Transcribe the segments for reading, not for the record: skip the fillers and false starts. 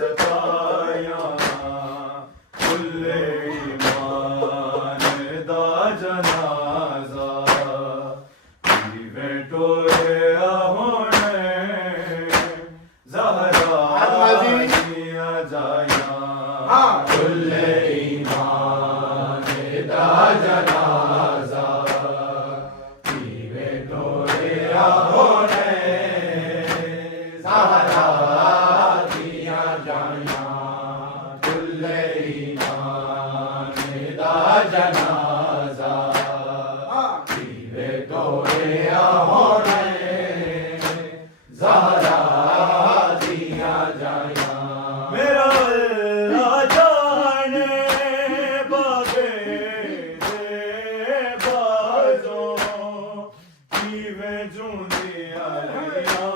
सताया कुल्ले ईमान दा जनाजा टोरे होने ज़हरा दिया जाया कुल्ले ईमान दा जनाजा टोरे होने ज़हरा दिया जाया कुल्ले ईमान दा जनाजा टोरे होने ज़हरा दिया जाया मेरा अल्लाह जाने बाबे दे बाजों कीवे जूंदिया लिया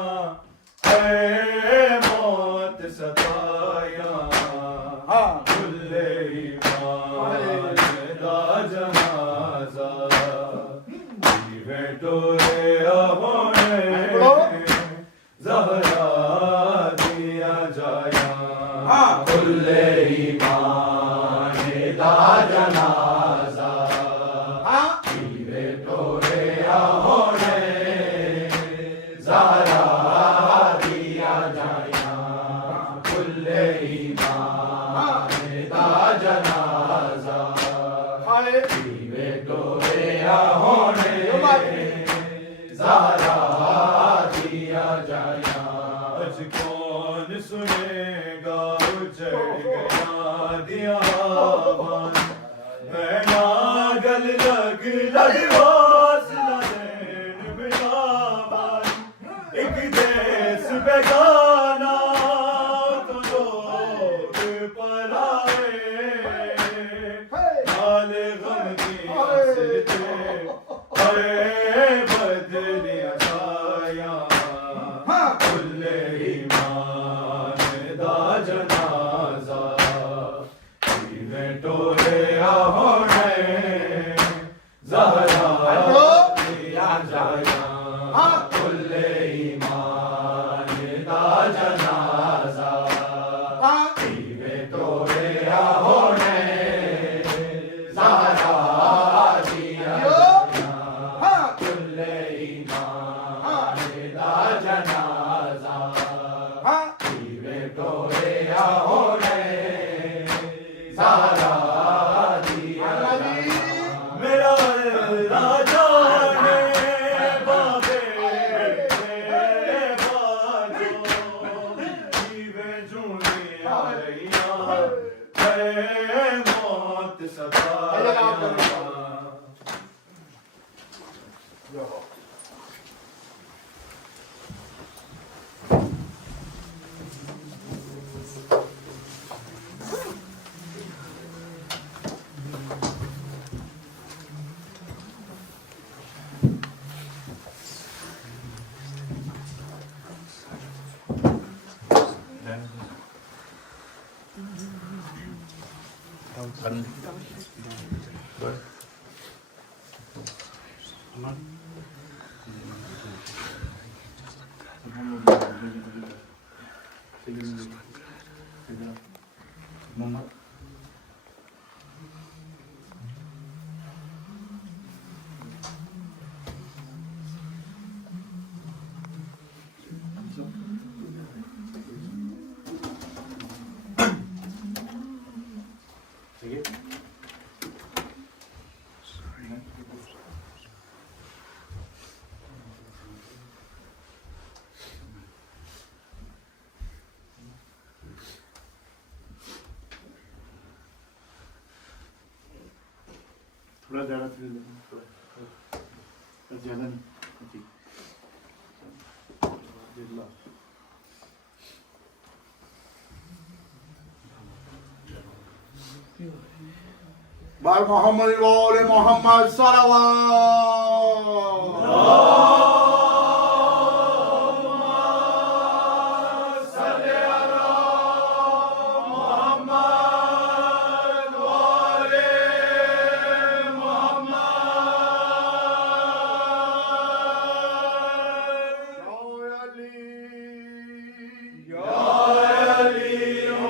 है मौत सताया कुल्ले ईमान दा जनाजा टोरे होने ज़हरा दिया जाया कुल्ले ईमान दा जनाजा टोरे होने ज़हरा दिया जाया कुल्ले ईमान दा जनाजा टोरे होने ज़हरा दिया जाया आज कौन सुनेगा उजड़ गया दियावान मैं नागल लग वासना देन बिलावान एक देश बेगाना तो लोग पराए हाल गम की हंसते बदलिया जाया कुल्ले ईमान दा जनाजा टोरे होने ज़हरा दिया जाया कुल्ले ईमान दा जनाजा टोरे होने ज़हरा दिया जाया कुल्ले ईमान दा जनाजा टोरे होने ज़हरा दिया जाया मेरा अल्लाह जाने बाबे तेरे बाजों कीवे जूंदिया लिया है मौत सताया थोड़ा ज़्यादा ज़्यादा नहीं बाय मोहम्मद वाले मोहम्मद सल्लल्लाहु या अली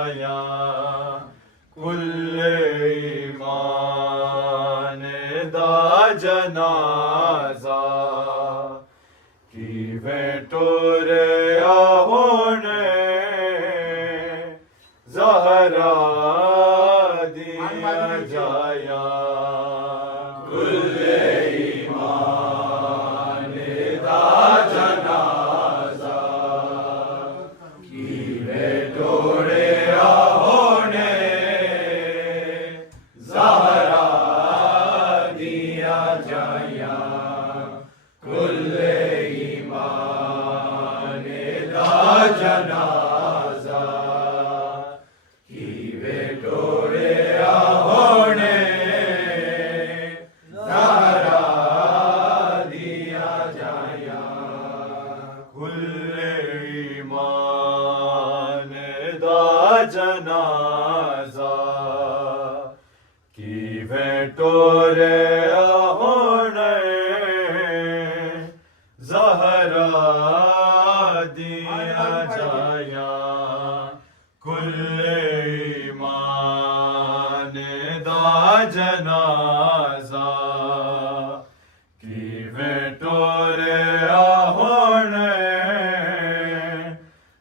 जाया कुल्ले ईमान दा जनाजा किवें टुरिया होने ज़हरा दिया जाया कुल्ले ईमान दा जनाजा किवें टुरिया होने ज़हरा दिया जाया कुल्ले ईमान दा जनाजा किवें टुरिया होने ज़हरा दिया जाया कुल्ले ईमान दा जनाजा किवें टुरिया होने ज़हरा दिया जाया कुल्ले ईमान दा जनाजा किवें टुरिया होने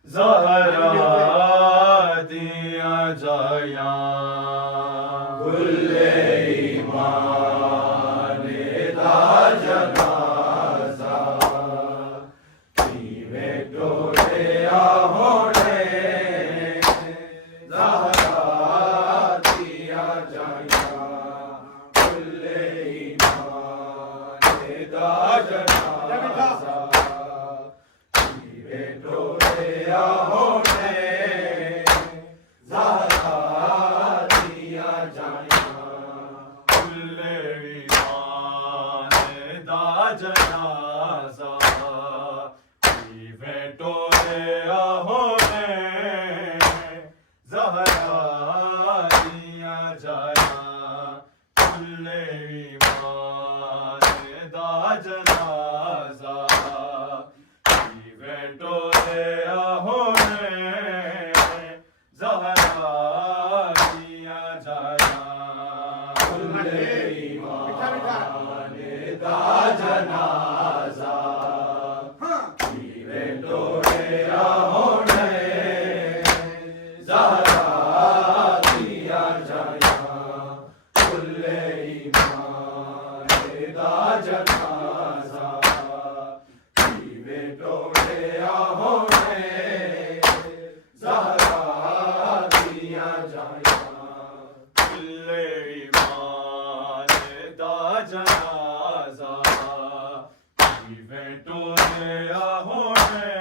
ज़हरा दिया जाया कुल्ले ईमान दा जनाजा किवें टुरिया होने ज़हरा दिया जाया कुल्ले ईमान दा जनाजा किवें टुरिया होने ज़हरा दिया जाया कुल्ले ईमान दा जनाजा किवें टुरिया होने ज़हरा दिया जाया कुल्ले ईमान दा जनाजा किवें टुरिया होने ज़हरा दिया जाया कुल्ले ईमान दा जनाजा किवें टुरिया होने ज़हरा दिया जाया कुल्ले ईमान दा जनाजा किवें टुरिया होने ज़हरा दिया जाया कुल्ले ईमान दा जनाजा किवें टुरिया होने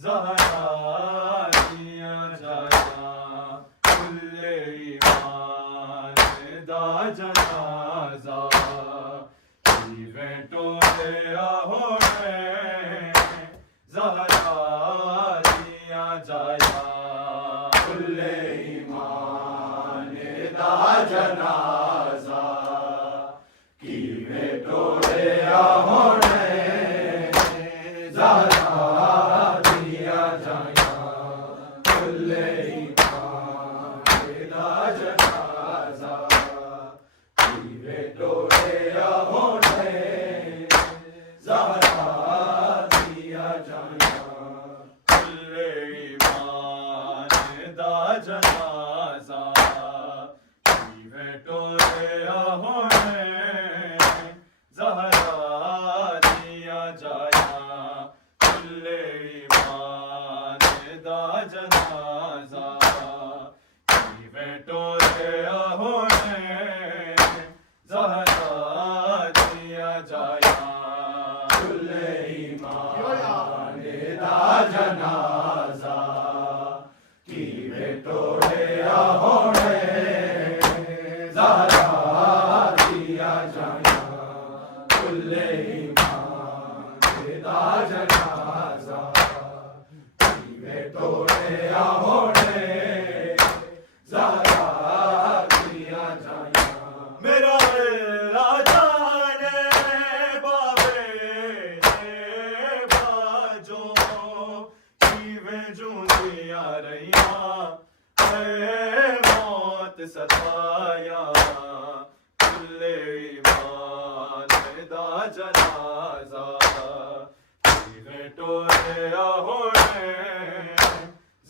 ज़हरा दिया जाया कुल्ले ईमान दा जनाजा किवें टुरिया होने ज़हरा दिया जाया कुल्ले ईमान दा जनाजा किवें टुरिया होने ज़हरा दिया जाया कुल्ले ईमान दा जनाजा किवें टुरिया होने ज़हरा दिया जाया कुल्ले ईमान दा जनाजा किवें टुरिया होने ज़हरा दिया जाया कुल्ले ईमान दा जनाजा किवें टुरिया होने ज़हरा दिया जाया कुल्ले ईमान दा जनाजा किवें टुरिया होने ज़हरा दिया मौत सताया कुल्ले ईमान दा जनाजा टोरे होने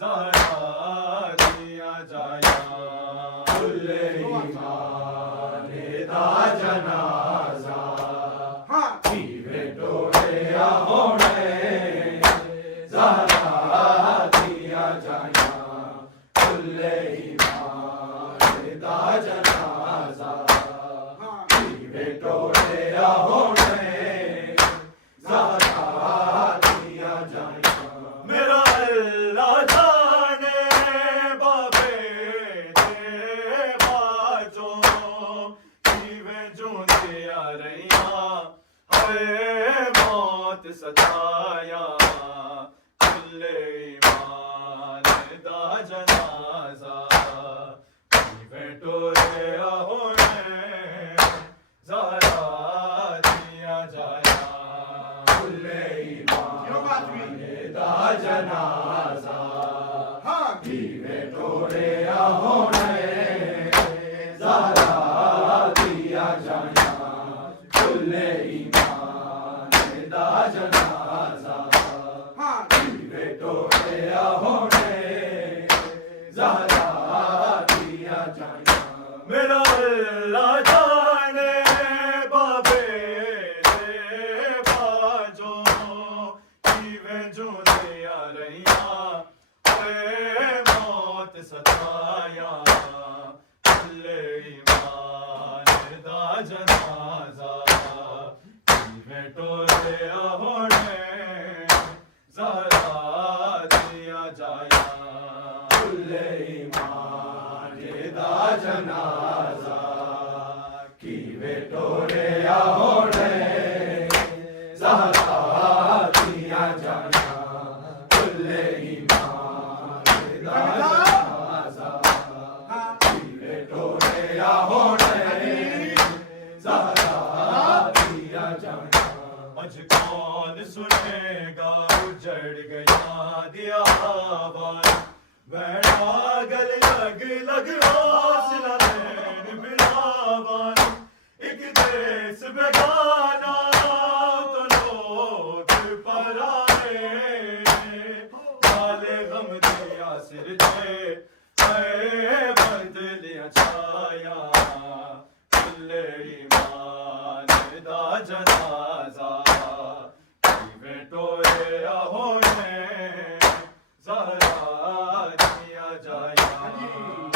ज़हरा दिया जाया कुल्ले ईमान दा जनाजा कीवे टोरे होने ज़हरा दिया जाया कुल्ले ईमान दा जनाजा कीवे टोरे होने ज़हरा दिया जाया मेरा अल्लाह जाने बाबे दे बाजो कीवे जूंदे आ रहिया हाय मौत सताया कुल्ले ईमान दा जनाजा कीवे टोरे होने ज़हरा दिया जाया कुल्ले ईमान दा जनाजा कीवे टोरे होने ज़हरा दिया जाया कुल्ले ईमान दा जनाजा कीवे टोरे होने ज़हरा दिया जाया मेरा अल्लाह जाने बाबे दे बाजो कीवे जूंदे आ रहिया हाय मौत सताया कुल्ले ईमान दा जनाजा कीवे टोरे होने ज़हरा दिया जाया कुल्ले ईमान दा जनाजा कीवे टोरे होने ज़हरा दिया जाया कुल्ले ईमान दा जनाजा कीवे टोरे होने ज़हरा दिया जाया आज कौन सुनेगा उजड़ गया दिया बार बैठा गल लग हौसला देन बिलावान एक देश बेगाना तो लोग पर आए काले गम दिया सिर थे बदलिया छाया कुल्ले ईमान दा जनाजा कीवे टोरे होने ज़हरा दिया जाया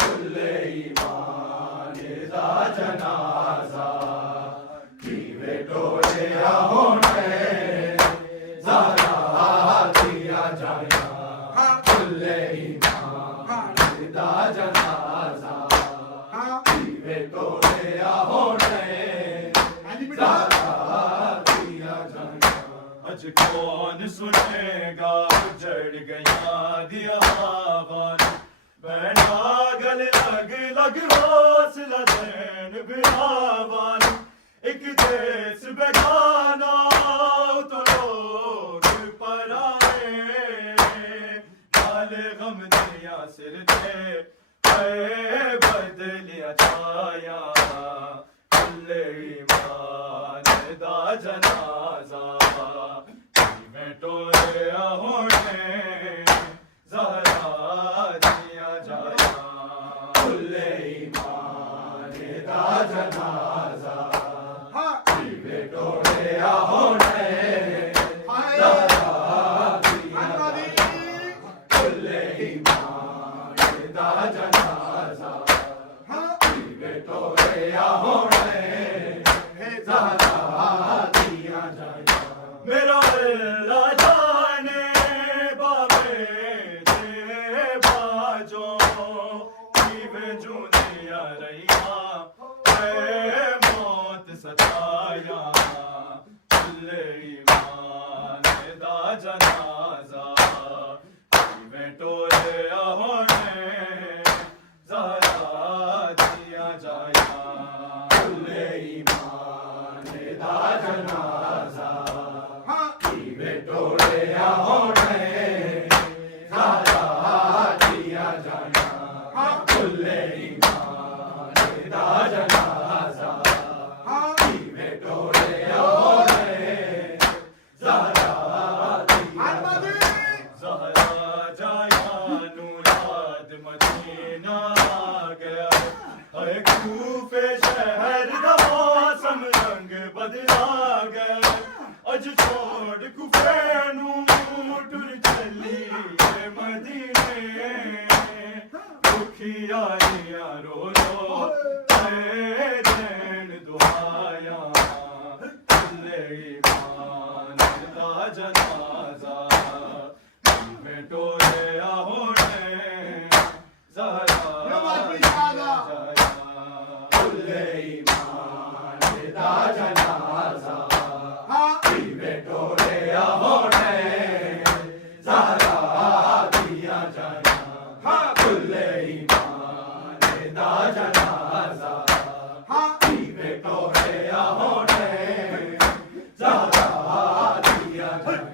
कुल्ले ईमान दा जनाजा कीवे टोरे होने ज़हरा दिया जाया कुल्ले ईमान दा जनाजा कीवे टोरे होने ज़हरा दिया जाया आज कौन सुनेगा उजड़ गया दिया बान बैठा गल लग हौसला देन बिलावान एक देश बेगाना तो लोग पर आए काले गम दिया सिर थे बदलिया छाया कुल्ले ईमान दा जनाजा कीवे टोरे होने ज़हरा दिया जाया कुल्ले ईमान दा जनाजा कीवे टोरे होने ज़हरा दिया जाया कुल्ले ईमान दा जनाजा कीवे टोरे होने ज़हरा दिया जाया मेरा अल्लाह जाने बाबे दे बाजो कीवे जूंदे आ रहिया हाय मौत सताया कुल्ले ईमान दा जनाजा कीवे टोरे होने ज़हरा दिया जाया कुल्ले ईमान दा जनाजा कीवे टोरे होने ज़हरा दिया जाया कुल्ले ईमान दा जनाजा दीवे टोले होने ज़हरा ज़हरा जाया नूराद मदीना गया है कूफे शहर दा मौसम रंग बदला गया अज छोड़ कुफे नू टुर चली है मदीने दुखियारियां रो रो ऐ देन दुआया कुल्ले ईमान दा जनाजा में टोले होने ज़हरा जाया कुल्ले ईमान दा जनाजा दीवे टोले होने ज़हरा दिया जाया कुल्ले ईमान दा जनाजा दीवे टोले होने ज़हरा दिया जाया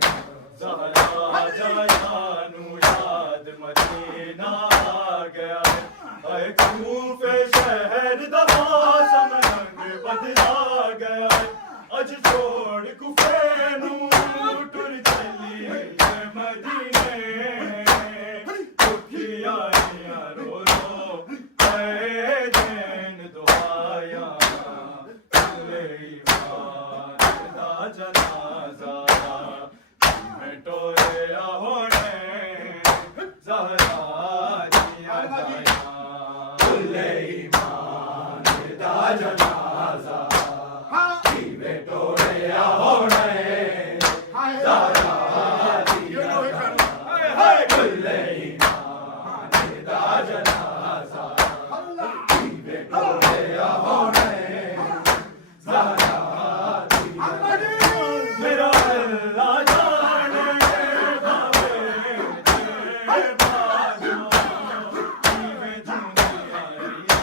ज़हरा जाया नू याद मदीना गया है कूफे शहर दा मौसम रंग बदला गया अज छोड़ कुफे नू टुर चली है मदीने दुखियारियां रो रो ऐ देन दुआया कुल्ले ईमान दा जनाजा में टोले होने ज़हरा दिया जाया कुल्ले ईमान दा जनाजा दीवे टोले होने ज़हरा दिया जाया कुल्ले ईमान दा जनाजा दीवे टोले होने ज़हरा दिया जाया मेरा अल्लाह जाने बाबे तेरे बाजो दीवे दुनियारियां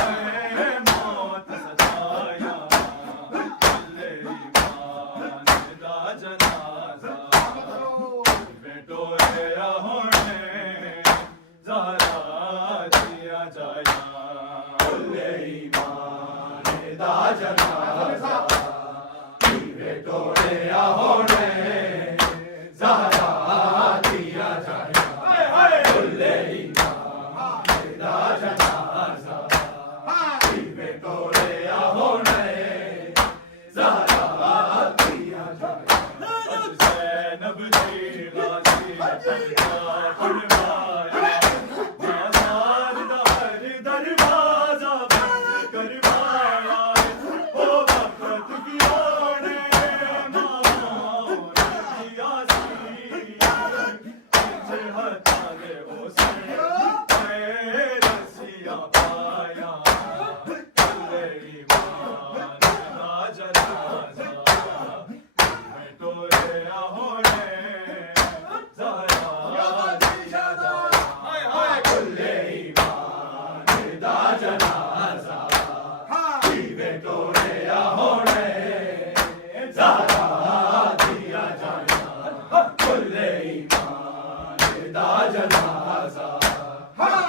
ऐ मौत सताया कुल्ले ईमान दा जनाजा दीवे टोले होने ज़हरा दिया जाया कुल्ले ईमान दा जनाजा दीवे टोले होने ज़हरा दिया जाया कुल्ले ईमान दा जनाजा दीवे टोले होने ज़हरा दिया जाया ज़ैनब दी गाज़ी फरमाया बाज़ार दा हर दरवाज़ा बंद करवाया ओ वक़्त की ओने मामून किया सी तुझे हटा दे हुस्न ऐ रसिया पाया कुल्ले ईमान दा जनाजा में टोले होने ज़हरा दिया जाया कुल्ले ईमान दा जनाजा दीवे टोले होने ज़हरा दिया जाया कुल्ले ईमान दा जनाजा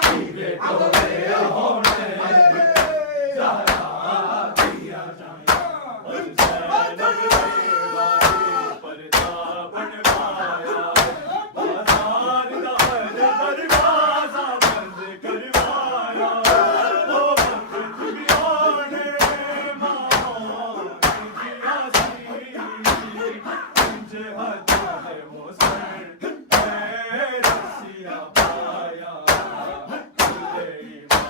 दीवे टोले होने ज़हरा दिया जाया ज़ैनब दी गाज़ी पर्दा बनवाया बाज़ार दा हर दरवाज़ा बंद करवाया ओ वक़्त की ओने मामून किया सी तुझे हटा दे हुस्न ऐ रसिया पाया कुल्ले ईमान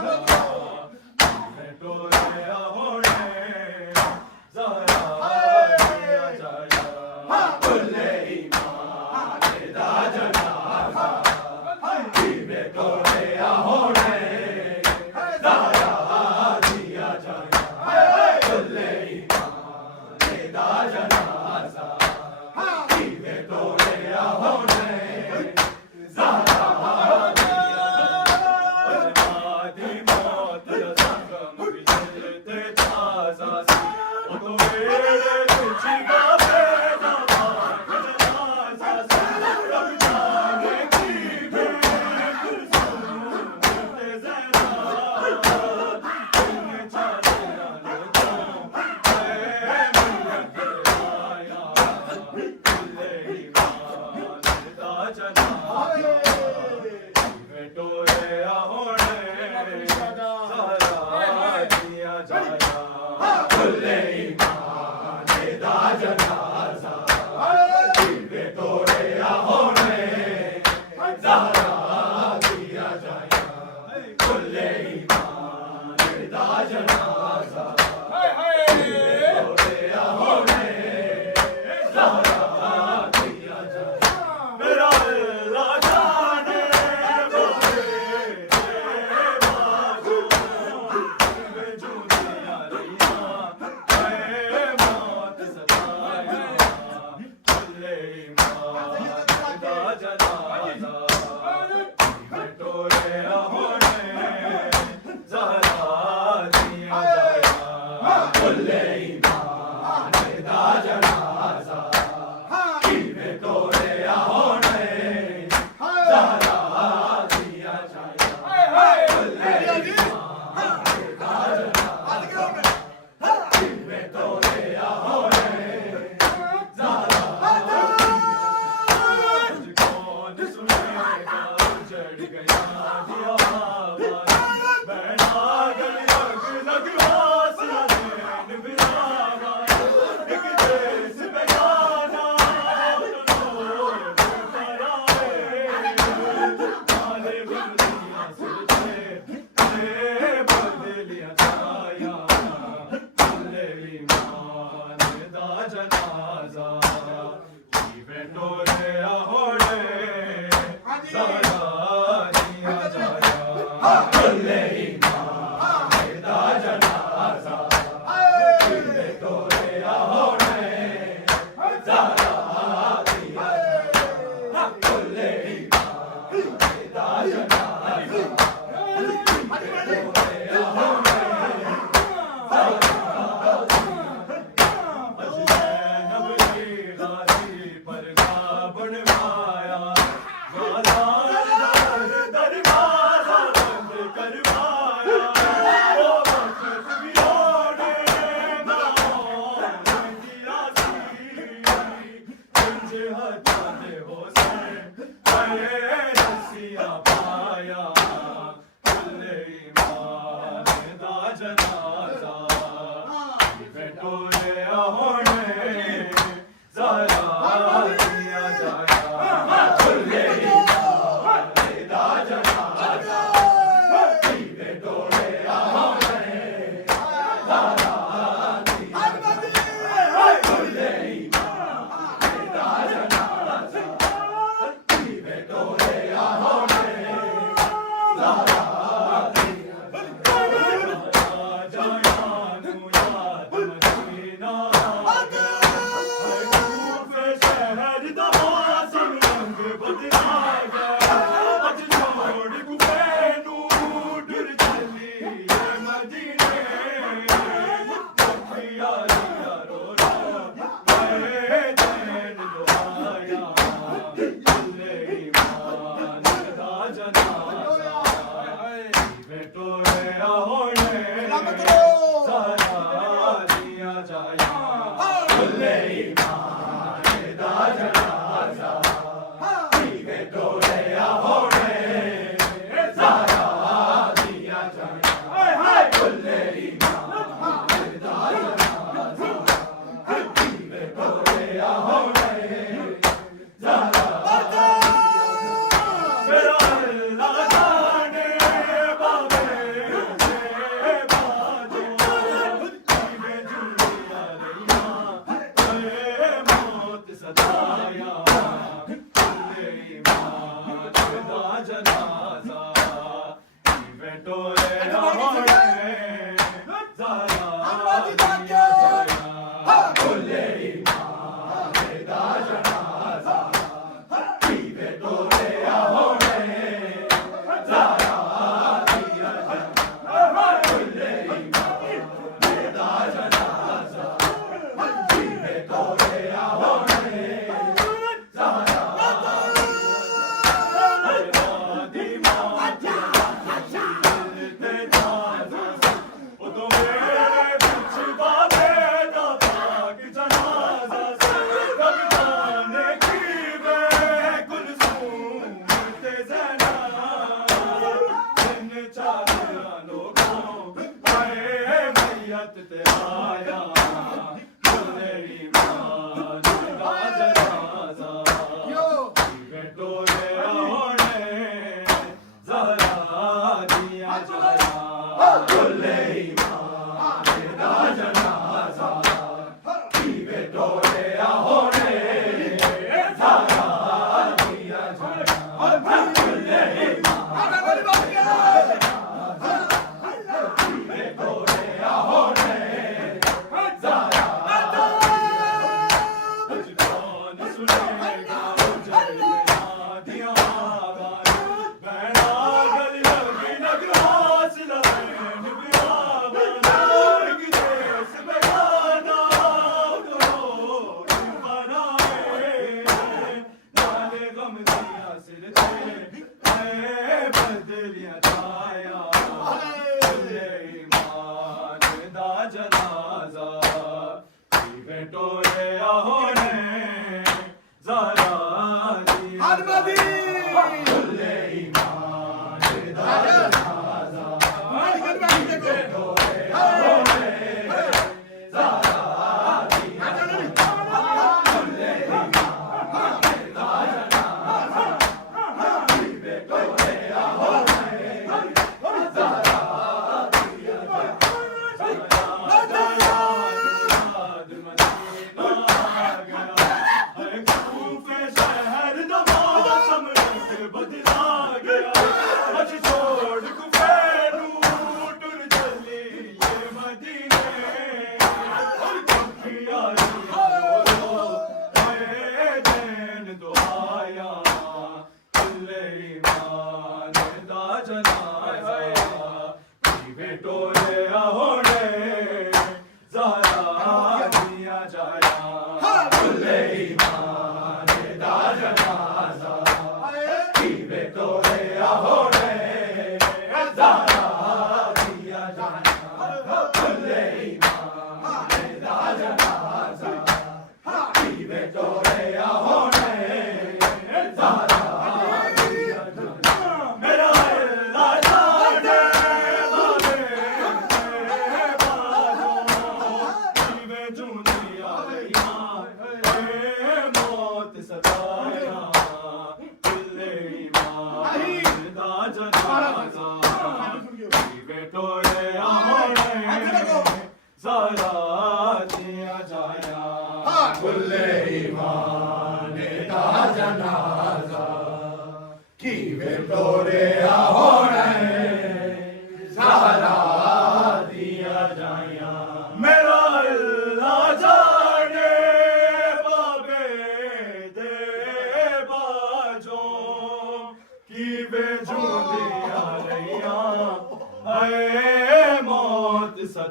Hey!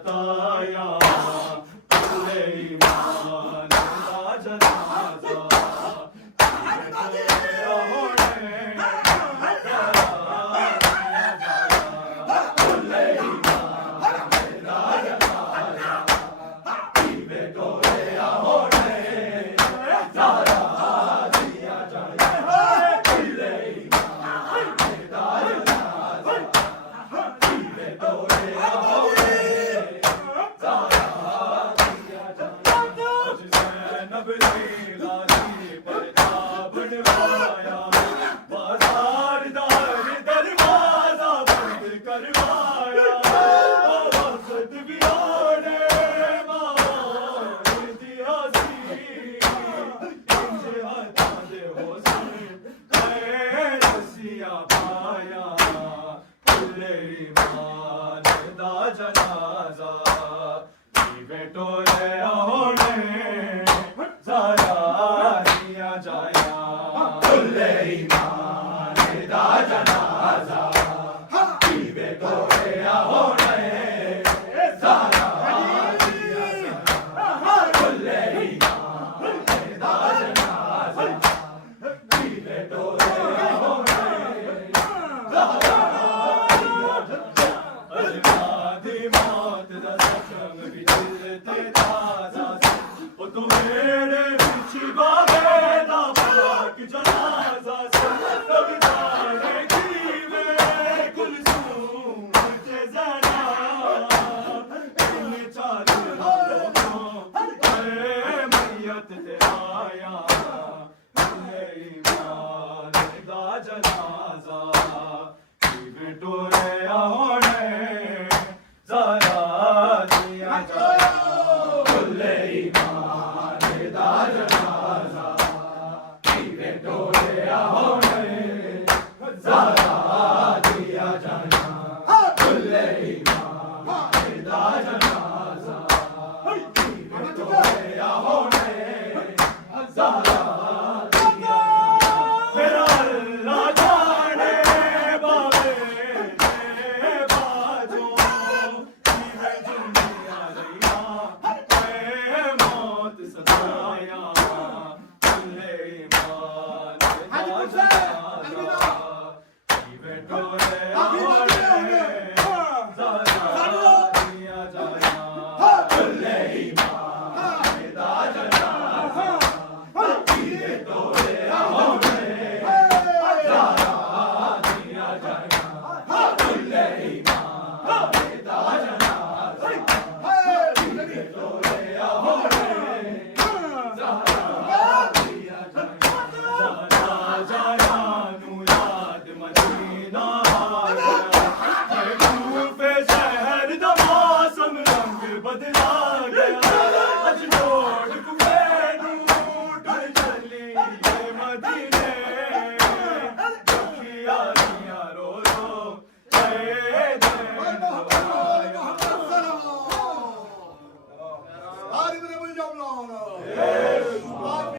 पाया बदला गया